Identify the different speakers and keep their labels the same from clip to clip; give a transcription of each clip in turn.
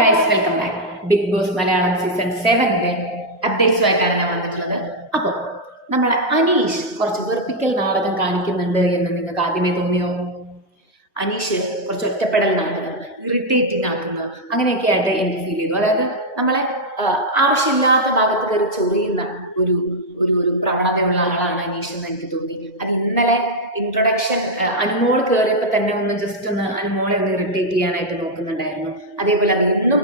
Speaker 1: Guys welcome back Bigg Boss Malayalam season സെവന്റെ അപ്ഡേറ്റ്സുമായിട്ടാണ് ഞാൻ വന്നിട്ടുള്ളത്. അപ്പോൾ നമ്മളെ അനീഷ് കുറച്ച് വെറുപ്പിക്കൽ നാടകം കാണിക്കുന്നുണ്ട് എന്ന് നിങ്ങൾക്ക് ആദ്യമേ തോന്നിയോ? അനീഷ് കുറച്ച് ഒറ്റപ്പെടൽ നാടകം ഇറിറ്റേറ്റിംഗ് ആക്കുന്നത്. അങ്ങനെയൊക്കെ ആയിട്ട് എനിക്ക് ഫീൽ ചെയ്തു. അതായത് നമ്മളെ ആവശ്യമില്ലാത്ത ഭാഗത്ത് കയറി ചൊറിയുന്ന ഒരു ഒരു ഒരു പ്രവണതയുള്ള ആളാണ് അനീഷ് എന്ന് എനിക്ക് തോന്നി. അത് ഇന്നലെ ഇൻട്രൊഡക്ഷൻ അനുമോൾ കയറിയപ്പോൾ തന്നെ ഒന്ന് ജസ്റ്റ് ഒന്ന് അനുമോളെ ഒന്ന് ഇറിറ്റേറ്റ് ചെയ്യാനായിട്ട് നോക്കുന്നുണ്ടായിരുന്നു. അതേപോലെ അത് ഇന്നും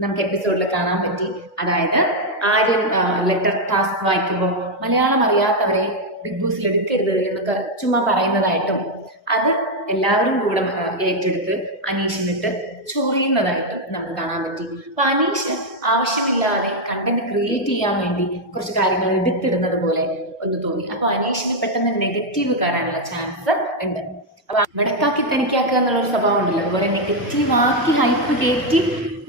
Speaker 1: നമുക്ക് എപ്പിസോഡിൽ കാണാൻ പറ്റി. അതായത് ആര്യൻ ലെറ്റർ ടാസ്ക് വായിക്കുമ്പോൾ മലയാളം അറിയാത്തവരെ ബിഗ് ബോസിൽ എടുക്കരുത് എന്നൊക്കെ ചുമ്മാ പറയുന്നതായിട്ടും അത് എല്ലാവരും കൂടെ ഏറ്റെടുത്ത് അനീഷിനിട്ട് ചൊറിയുന്നതായിട്ടും നമുക്ക് കാണാൻ പറ്റി. അപ്പൊ അനീഷ് ആവശ്യമില്ലാതെ കണ്ടന്റ് ക്രിയേറ്റ് ചെയ്യാൻ വേണ്ടി കുറച്ച് കാര്യങ്ങൾ എടുത്തിടുന്നത് പോലെ ഒന്ന് തോന്നി. അപ്പൊ അനീഷിന് പെട്ടെന്ന് നെഗറ്റീവ് കയറാനുള്ള ചാൻസ് ഉണ്ട്. അപ്പൊ മടക്കാക്കി തനിക്കാക്കുക എന്നുള്ള ഒരു സ്വഭാവം ഉണ്ടല്ലോ അതുപോലെ നെഗറ്റീവ് ആക്കി ഹൈപ്പ് കയറ്റി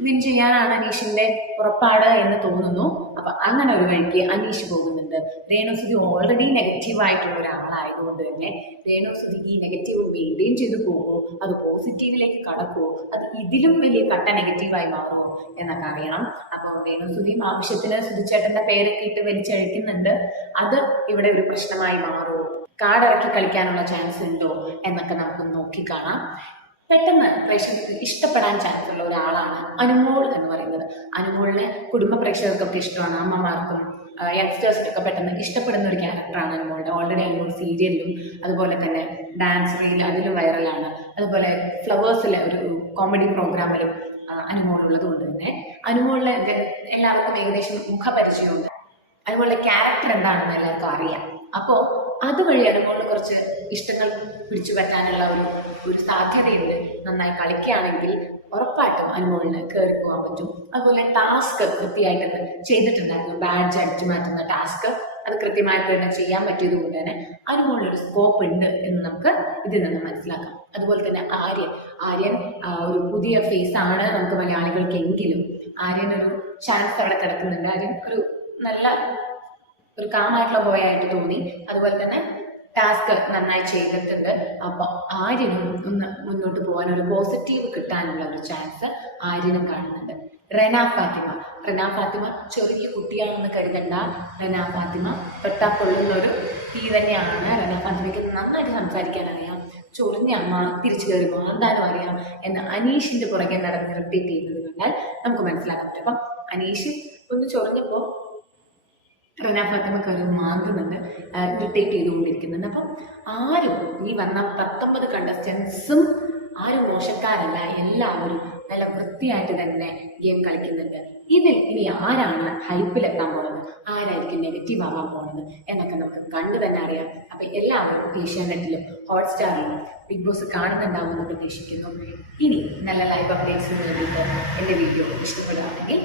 Speaker 1: വിൻ ചെയ്യാനാണ് അനീഷിന്റെ ഉറപ്പാട് എന്ന് തോന്നുന്നു. അപ്പൊ അങ്ങനെ ഒരു വഴിക്ക് അനീഷ് പോകുന്നുണ്ട്. രേണുസുതി ഓൾറെഡി നെഗറ്റീവ് ആയിട്ടുള്ള ഒരാളായതുകൊണ്ട് തന്നെ രേണുസുതി ഈ നെഗറ്റീവ് മെയിന്റെയിൻ ചെയ്തു പോകുമോ? അത് പോസിറ്റീവിലേക്ക് കടക്കുമോ? അത് ഇതിലും വലിയ കട്ട നെഗറ്റീവായി മാറുമോ എന്നൊക്കെ അറിയണം. അപ്പോൾ രേണുസുതിയും ആവശ്യത്തിന് സുധിച്ചേട്ടന്റെ പേരൊക്കെ ഇട്ട് വലിച്ചഴിക്കുന്നുണ്ട്. അത് ഇവിടെ ഒരു പ്രശ്നമായി മാറുമോ? കാടിറക്കി കളിക്കാനുള്ള ചാൻസ് ഉണ്ടോ എന്നൊക്കെ നമുക്ക് നോക്കിക്കാണാം പെട്ടെന്ന് പ്രേക്ഷകർക്ക് ഇഷ്ടപ്പെടാൻ ചാൻസ് ഉള്ള ഒരാളാണ് അനുമോൾ എന്ന് പറയുന്നത്. അനുമോളിനെ കുടുംബ പ്രേക്ഷകർക്കൊക്കെ ഇഷ്ടമാണ് അമ്മമാർക്കും യങ്സ്റ്റേഴ്സിനൊക്കെ പെട്ടെന്ന് ഇഷ്ടപ്പെടുന്ന ഒരു ക്യാരക്ടറാണ് അനുമോളുടെ. ഓൾറെഡി അനുമോൾ സീരിയലിലും അതുപോലെ തന്നെ ഡാൻസ് റീൽ അതിലും വൈറലാണ് അതുപോലെ ഫ്ലവേഴ്സിലെ ഒരു കോമഡി പ്രോഗ്രാമിലും അനുമോൾ ഉള്ളത് കൊണ്ട് തന്നെ. അനുമോളിലെ എല്ലാവർക്കും ഏകദേശം മുഖപരിചയമുണ്ട്. അതുപോലെ ക്യാരക്ടർ എന്താണെന്ന് എല്ലാവർക്കും അറിയാം. അപ്പോൾ അതുവഴി അതുപോലെ കുറച്ച് ഇഷ്ടങ്ങൾ പിടിച്ചു പറ്റാനുള്ള ഒരു ഒരു സാധ്യതയുണ്ട്. നന്നായി കളിക്കുകയാണെങ്കിൽ ഉറപ്പായിട്ടും അനുമോളിന് കയറി പോകാൻ പറ്റും. അതുപോലെ ടാസ്ക് കൃത്യമായിട്ട് ചെയ്തിട്ടുണ്ടായിരുന്നു. ബാഡ്ജ് അടിച്ചു മാറ്റുന്ന ടാസ്ക് അത് കൃത്യമായിട്ട് തന്നെ ചെയ്യാൻ പറ്റിയത് കൊണ്ട് തന്നെ അനുമോളിനൊരു സ്കോപ്പ് ഉണ്ട് എന്ന് നമുക്ക് ഇതിൽ നിന്ന് മനസ്സിലാക്കാം. അതുപോലെ തന്നെ ആര്യൻ. ആര്യൻ ഒരു പുതിയ ഫേസ് ആണ് നമുക്ക് മലയാളികൾക്കെങ്കിലും ആര്യൻ ഒരു ചാൻസ് അവിടെ കിടക്കുന്നുണ്ട്. ആര്യൻ ഒരു നല്ല ഒരു കാമായിട്ടുള്ള ബോയ് ആയിട്ട് തോന്നി. അതുപോലെ തന്നെ ടാസ്ക് നന്നായി ചെയ്തിട്ടുണ്ട്. അപ്പോൾ ആര്യനും ഒന്ന് മുന്നോട്ട് പോകാൻ ഒരു പോസിറ്റീവ് കിട്ടാനുള്ള ഒരു ചാൻസ് ആര്യനും കാണുന്നുണ്ട്. റെന ഫാത്തിമ. റെന ഫാത്തിമ ചെറിയ കുട്ടിയാണെന്ന് കരുതണ്ട. റെന ഫാത്തിമ പെട്ടാ കൊള്ളുന്ന ഒരു തീ തന്നെയാണ്. റെന ഫാത്തിമയ്ക്ക് നന്നായിട്ട് സംസാരിക്കാൻ അറിയാം. ചൊറിഞ്ഞ അമ്മ തിരിച്ചു കയറി മാന്താനും അറിയാം എന്ന് അനീഷിന്റെ പുറകെ നടന്ന് റിപ്പീറ്റ് ചെയ്യുന്നത് കണ്ടാൽ നമുക്ക് മനസ്സിലാക്കാൻ പറ്റും. അപ്പം അനീഷ് ഒന്ന് ചൊറിഞ്ഞപ്പോൾ റന ഫാത്തിമ കയറി മാന്തുന്നുണ്ട് ഇറിറ്റേറ്റ് ചെയ്തുകൊണ്ടിരിക്കുന്നുണ്ട്. അപ്പം ആരും ഈ വന്ന പത്തൊമ്പത് കണ്ടസ്റ്റൻസും ആരും മോശക്കാരല്ല. എല്ലാവരും നല്ല വൃത്തിയായിട്ട് തന്നെ ഗെയിം കളിക്കുന്നുണ്ട്. ഇതിൽ ഇനി ആരാണ് ഹൈപ്പിലെത്താൻ പോകുന്നത്? ആരായിരിക്കും നെഗറ്റീവ് ആവാൻ പോണത് എന്നൊക്കെ നമുക്ക് കണ്ടു തന്നെ അറിയാം. അപ്പം എല്ലാവരും ഏഷ്യാനെറ്റിലും ഹോട്ട്സ്റ്റാറിലും ബിഗ് ബോസ് കാണുന്നുണ്ടാവുമെന്ന് പ്രതീക്ഷിക്കുന്നു. ഇനി നല്ല ലൈവ് അപ്ഡേറ്റ്സിന് വേണ്ടിയിട്ട് എന്റെ വീഡിയോ ഇഷ്ടപ്പെടുകയാണെങ്കിൽ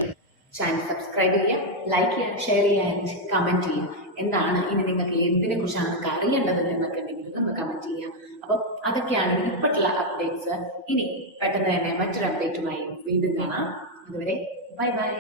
Speaker 1: ചാനൽ സബ്സ്ക്രൈബ് ചെയ്യുക ലൈക്ക് ചെയ്യുക ഷെയർ ചെയ്യുക കമന്റ് ചെയ്യുക. എന്താണ് ഇനി നിങ്ങൾക്ക് എന്തിനെ കുറിച്ചാണ് നിങ്ങൾക്ക് അറിയേണ്ടത് എന്നൊക്കെ ഉണ്ടെങ്കിൽ ഒന്ന് കമന്റ് ചെയ്യാം അപ്പം അതൊക്കെയാണ് ഇപ്പോഴുള്ള അപ്ഡേറ്റ്സ് ഇനി പെട്ടെന്ന് തന്നെ മറ്റൊരു അപ്ഡേറ്റുമായി വീണ്ടും കാണാം. അതുവരെ ബൈ ബൈ